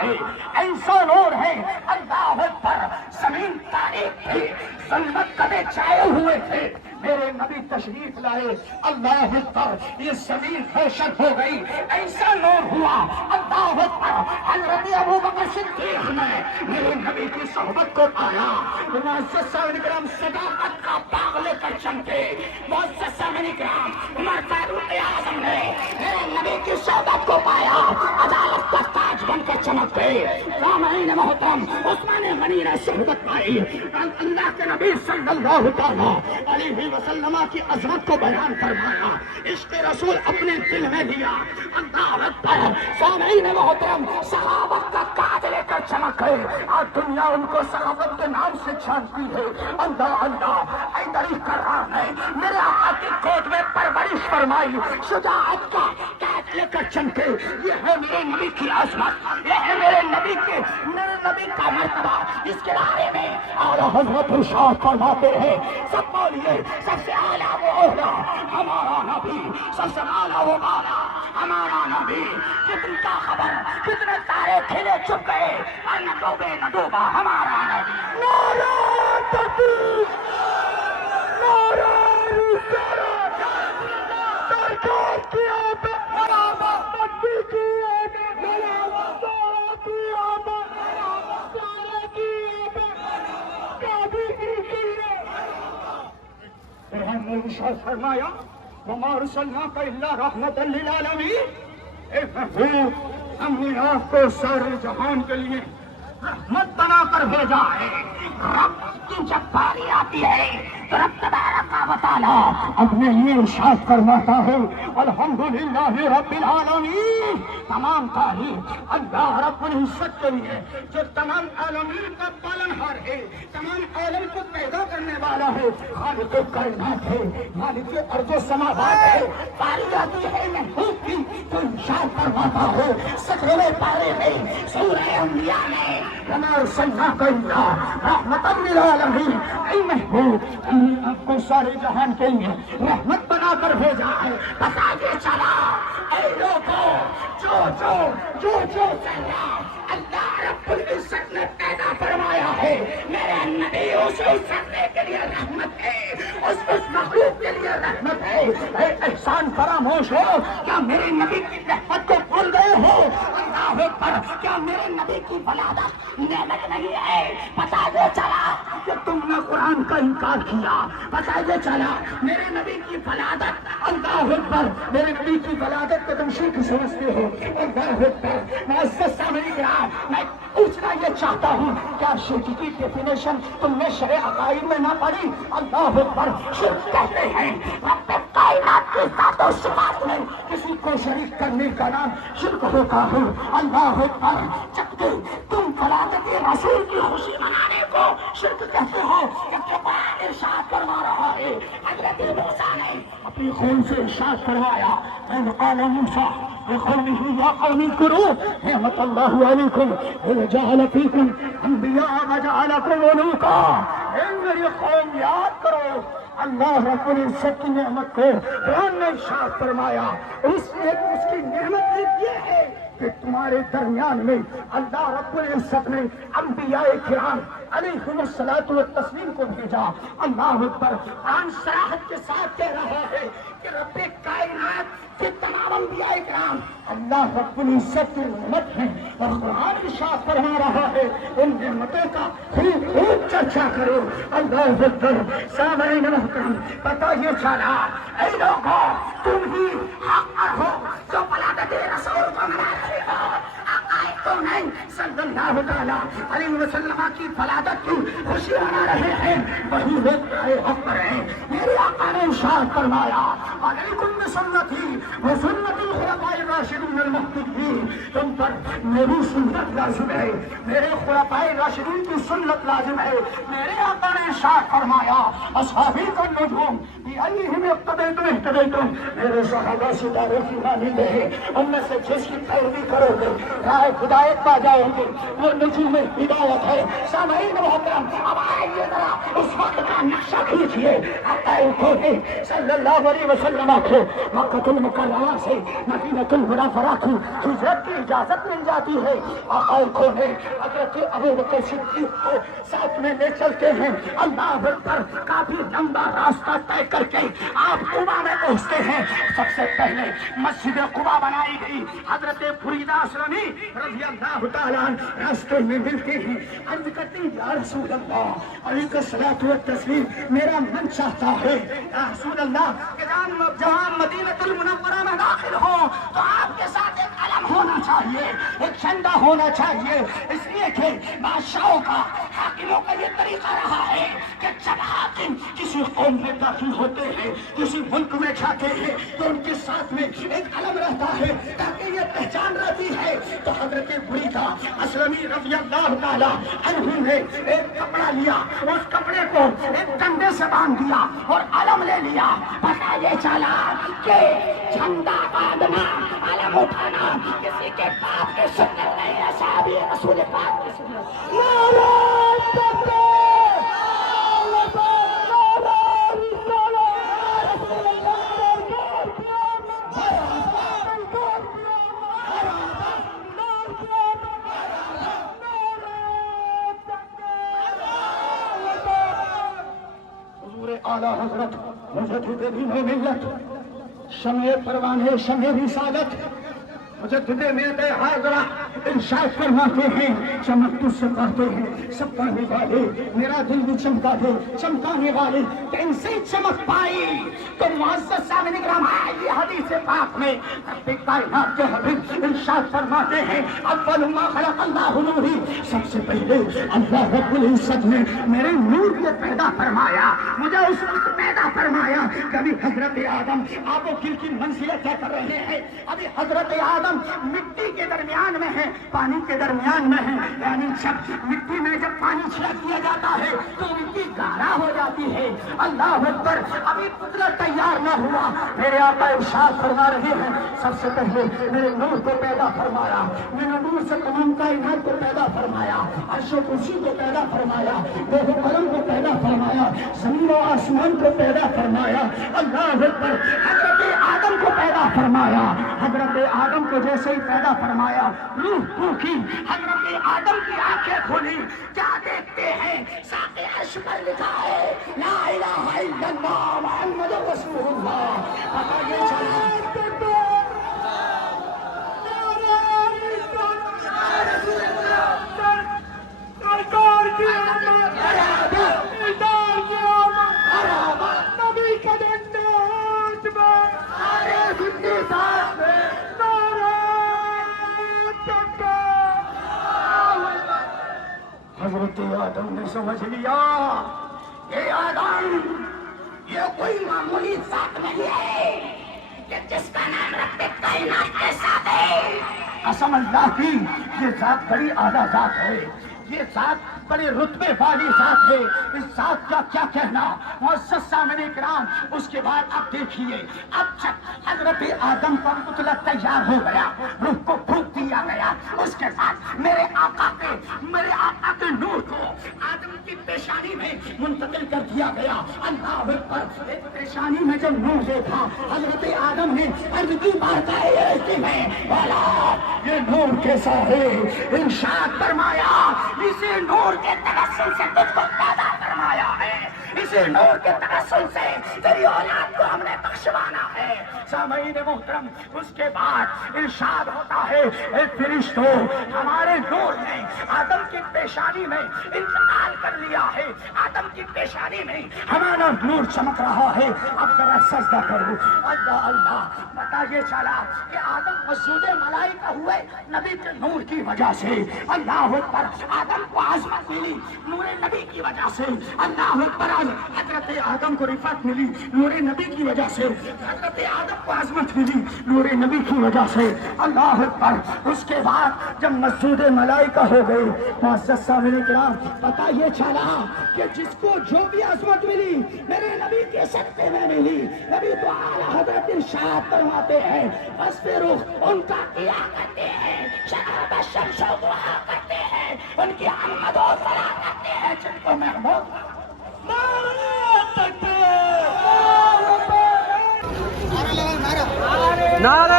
ہے، ایسا نور ہے اللہ پر زمین تاریخ تھی، ظلمت کبھی چھائے ہوئے تھے، میرے نبی تشریف لائے، اللہ پر یہ زمین روشن ہو گئی، ایسا نور ہوا اللہ پر حضرت ابوبکر صدیق نے میرے نبی کی صحبت کو پایا، معزز سامعین کرام صداقت کا باغ لے کر چمکے، معزز سامعین کرام عمر فاروق اعظم نے میرے نبی کی صحبت کو پایا، عدالت کا تاج بن کر چمک گئے، سامعین محترم عثمان غنی نے صحبت پائی، اللہ کے نبی صلی اللہ تعالیٰ علیہ وسلم کی عظمت کو بیان فرمایا، عشق رسول اپنے دل میں لیا، اللہ اکبر، سامعین محترم صحابت کا تاج لے کر چمک گئے، اور دنیا ان کو صحابت کے نام سے جانتی ہے، اللہ اللہ، حیدری کرار نے میرے آقا کی گود میں پرورش فرمائی، شجاعت کا تاج لے کر چمکے، یہ ہے میرے نبی کی عظمت، یہ ہے میرے نبی کا مرتبہ، اس کے بارے میں اعلیٰ حضرت ارشاد فرماتے ہیں، سب بولیے سب سے اعلیٰ وہ عہدہ ہمارا نبی، سب سے اعلیٰ وہ بالا ہمارا نبی، کتنی کا خبر کتنے تارے کھلے چھپ گئے، اور نہ ڈوبے نہ ڈوبا ہمارا نبی، نعرہ تکبیر، نعرہ رسالت، سرکار کی آمد، نبی کی آمد، سارا کی آمد، سارا کی آمد، کابی کی قرآن نے ارشاد فرمایا وَمَا أَرْسَلْنَاكَ إِلَّا رَحْمَةً لِّلْعَالَمِينَ، اے محبوب ہم نے آپ کو سارے جہان کے لیے رحمت بنا کر بھیجا ہے، رب کی جب باری آتی ہے تو رب تبارک و تعالیٰ اپنے لیے ارشاد فرماتا ہے الحمدللہ رب العالمین، تمام تعریف اللہ رب العزت کے لیے جو تمام عالمین کا پالنہار ہے، تمام عالم کو پیدا کرنے والا ہے، خالق کائنات ہے، مالک ارض و سماوات ہے، باری آتی ہے محبوب کی تو ارشاد فرماتا ہے سترہویں پارے میں سورہ انبیاء میں وَمَا أَرْسَلْنَاكَ إِلَّا رَحْمَةً لِّلْعَالَمِينَ، اے محبوب ہم نے آپ کو سارے جہان کے لیے رحمت بنا کر بھیجا ہے، بتا کے چلا اے لوگوں جو چلا اللہ رب العزت نے پیدا فرمایا ہے، میرے نبی اس سرنے کے لیے رحمت ہے، اس مخلوق کے لیے رحمت ہے، اے احسان فراموش ہو کیا میرے نبی کی رحمت کو بھول گئے ہو، اللہ اکبر، کیا میرے نبی کی ولادت نعمت نہیں ہے، پتا یہ چلا کہ تم نے قرآن کا انکار کیا، پتا یہ چلا میرے نبی کی ولادت، اللہ اکبر، میرے نبی کی ولادت کو تم شرک سمجھتے ہو، اللہ اکبر، معزز سامعین کرام، میں پوچھنا یہ چاہتا ہوں کیا شرک کی ڈیفینیشن تم نے شرع عقائد میں نہ پڑھی، اللہ اکبر، شرک کہتے ہیں رب کائنات کی ذات و صفات میں کسی کو شریک کرنے کا نام شرک ہوتا ہے، اللہ اکبر، جبکہ تم ولادت رسول کی خوشی منانے کو شرک کہتے ہو، جبکہ قرآن ارشاد فرما رہا ہے، حضرت موسیٰ نے اپنی خون سے ارشاد فرمایا اذ قال موسیٰ لقومه یا قوم اذکروا نعمت اللہ علیکم اذ جعل فیکم انبیاء وجعلکم ملوکا، اے میری قوم یاد کرو اللہ رب العزت کی نعمت کو، قرآن نے ارشاد فرمایا اس کی نعمت یہ ہے کہ تمہارے درمیان میں اللہ رب العزت نے انبیاء کرام علیہم الصلاۃ والتسلیم کو بھیجا، اللہ اکبر، قرآن صراحت کے ساتھ کہہ رہا ہے کہ رب کائنات کے تمام انبیاء کرام اللہ رب العزت کی نعمت ہیں، اور قرآن ارشاد فرما رہا ہے ان نعمتوں کا خوب چرچا کرو، اللہ اکبر، سامعین محترم، پتہ یہ چلا اے لوگوں تم ہی حق ہو جو ولادت رسول کو منا رہے ہو، صلی اللہ تعالیٰ علیہ وسلم کی ولادت کی خوشی منا رہے ہیں، وہی لوگ رائے حق پر ہیں، میرے آقا نے ارشاد فرمایا علیکم بسنتی وسنت الخلفاء الراشدین المہدیین، تم پر میری سنت لازم ہے، میرے خلفاء راشدین کی سنت لازم ہے، میرے آقا نے ارشاد فرمایا اصحابی النجوم بأیہم اقتدیتم اہتدیتم، میرے صحابہ ستاروں کی مانند ہیں، ان میں سے جس کی پیروی کرو گے راہ خدا ہدایت پا جائیں گے، وہ نجوم ہدایت ہے۔ سامعین محترم، اب آئیے ذرا اس وقت کا نقشہ کھینچیے۔ آقا صلی اللہ علیہ وسلم کو مکہ المکرمہ سے مدینہ المنورہ کی ہجرت کی اجازت مل جاتی ہے۔ آقا کو حضرت ابوبکر صدیق کو ساتھ میں لے چلتے ہیں۔ اللہ اکبر، کافی لمبا راستہ طے کر کے آپ قباء میں پہنچتے ہیں۔ سب سے پہلے مسجد قباء بنائی گئی، حضرت فریدہ اسلمی رضی اللہ تعالیٰ راستے میں ملتے ہیں، عرض کرتے ہیں یا رسول اللہ علیہ الصلوۃ والتسلیم، میرا من چاہتا ہے یا رسول اللہ کہ جہاں مدینہ المنورہ میں داخل ہوں تو آپ کے ساتھ ایک علم ہونا چاہیے، ایک جھنڈا ہونا چاہیے، اس لیے کہ بادشاہوں کا، حاکموں کا یہ طریقہ رہا ہے کہ جب حاکم کسی قوم میں داخل ہوتے ہیں، کسی ملک میں جاتے ہیں تو ان کے ساتھ میں ایک علم رہتا ہے تاکہ یہ پہچان رہتی ہے۔ تو حضرت فریدہ اسلمی رضی اللہ تعالیٰ عنہ نے ایک کپڑا لیا، اس کپڑے کو ایک ڈنڈے سے باندھ دیا اور علم لے لیا۔ پتہ یہ چلا کہ جھنڈا باندھنا، علم اٹھانا کسی کے باپ کے سنت نہیں ہے، صحابی رسول پاک کی سنت۔ نعرہ تکبیر! اعلیٰ حضرت مجدد دین و ملت، شمع پروانہ شمع رسالت، مجدد ملت حاضرہ ارشاد فرماتے ہیں، چمک تجھ سے کرتے ہیں سب پڑھنے والے، میرا دل بھی چمکا دے چمکانے والے، کہ ان سے چمک پائی تو معزز سامعین کرام، یہ حدیث پاک میں رب کائنات کے حبیب ارشاد فرماتے ہیں، اول ما خلق اللہ نوری، سب سے پہلے اللہ رب العزت نے میرے نور کو پیدا فرمایا، مجھے اس وقت پیدا فرمایا کہ ابھی حضرت آدم آب و گل کی منزلت طے کر رہے ہیں، ابھی حضرت آدم مٹی کے درمیان میں ہے، پانی کے درمیان میں ہے، یعنی جب مٹی میں جب پانی چھڑک دیا جاتا ہے تو مٹی گاڑھا ہو جاتی ہے۔ اللہ اکبر، ابھی پتلا تیار نہ ہوا، میرے آقا ارشاد فرما رہے ہیں، سب سے پہلے میرے نور کو پیدا فرمایا، میرے نور سے تمام کائنات کو پیدا فرمایا، عرش و کرسی کو پیدا فرمایا، لوح و قلم کو پیدا فرمایا، زمین و آسمان کو پیدا فرمایا۔ اللہ اکبر، حضرت آدم کو پیدا فرمایا، حضرت آدم کو جیسے ہی پیدا فرمایا، روح پھونکی، حضرت آدم کی آنکھیں کھولی، کیا دیکھتے ہیں؟ ساقِ عرش پر لکھا ہے لا الہ الا اللہ محمد رسول اللہ۔ پتہ یہ چلا حضرت آدم نے سمجھ لیا یہ آدم یہ کوئی معمولی ذات نہیں ہے کہ جس کا نام رب کائنات کے ساتھ ہے۔ قسم اللہ کی یہ ذات بڑی اعلیٰ ذات ہے، یہ ذات بڑے رتبے والی ذات ہے، اس ذات کا کیا کہنا۔ معزز سامعین کرام، اس کے بعد اب دیکھیے، اب جب حضرت آدم کا پتلا تیار ہو گیا، روح کو پھونک دیا گیا، اس کے بعد میرے آقا کے نور کو آدم کی پیشانی میں منتقل کر دیا گیا۔ اللہ اکبر، ایک پیشانی میں جب نور دیکھا، حضرت آدم نے عرض کی بات میں والا یہ نور کیسا ہے؟ ارشاد فرمایا اسے نور کے تجسم سے تجھ کو پیدا فرمایا ہے، اسے نور کے تجسم سے تیری اولاد کو ہم نے بخشوانا ہے۔ سامعین محترم، اس کے بعد ارشاد ہوتا ہے اے فرشتوں، ہمارے نور نے آدم کی پیشانی میں انتقال کر لیا ہے، آدم کی پیشانی میں ہمارا نور چمک رہا ہے، اب ذرا سجدہ کرو۔ اللہ اللہ، پتہ یہ چلا کہ آدم مسجود ملائکہ ہوئے نبی کے نور کی وجہ سے۔ اللہ اکبر، آدم کو عظمت ملی نور نبی کی وجہ سے۔ اللہ اکبر، حضرت آدم کو رفعت ملی نور نبی کی وجہ سے، حضرت آدم کو عظمت ملی نور نبی کی وجہ سے۔ اللہ اکبر، اس کے بعد جب مسجود ملائکہ ہو گئی، معزز سامعین کرام، پتہ یہ چلا کہ جس کو جو بھی عظمت ملی میرے نبی کے صدقے میں ملی۔ نبی تو اعلیٰ حضرت ارشاد فرماتے ہیں بس پہ رخ ان کا کیا کرتے ہیں، شراب کا شمس و ضحا کرتے ہیں، ان کی حمد و ثنا کرتے ہیں جن کو محبوب نعرہ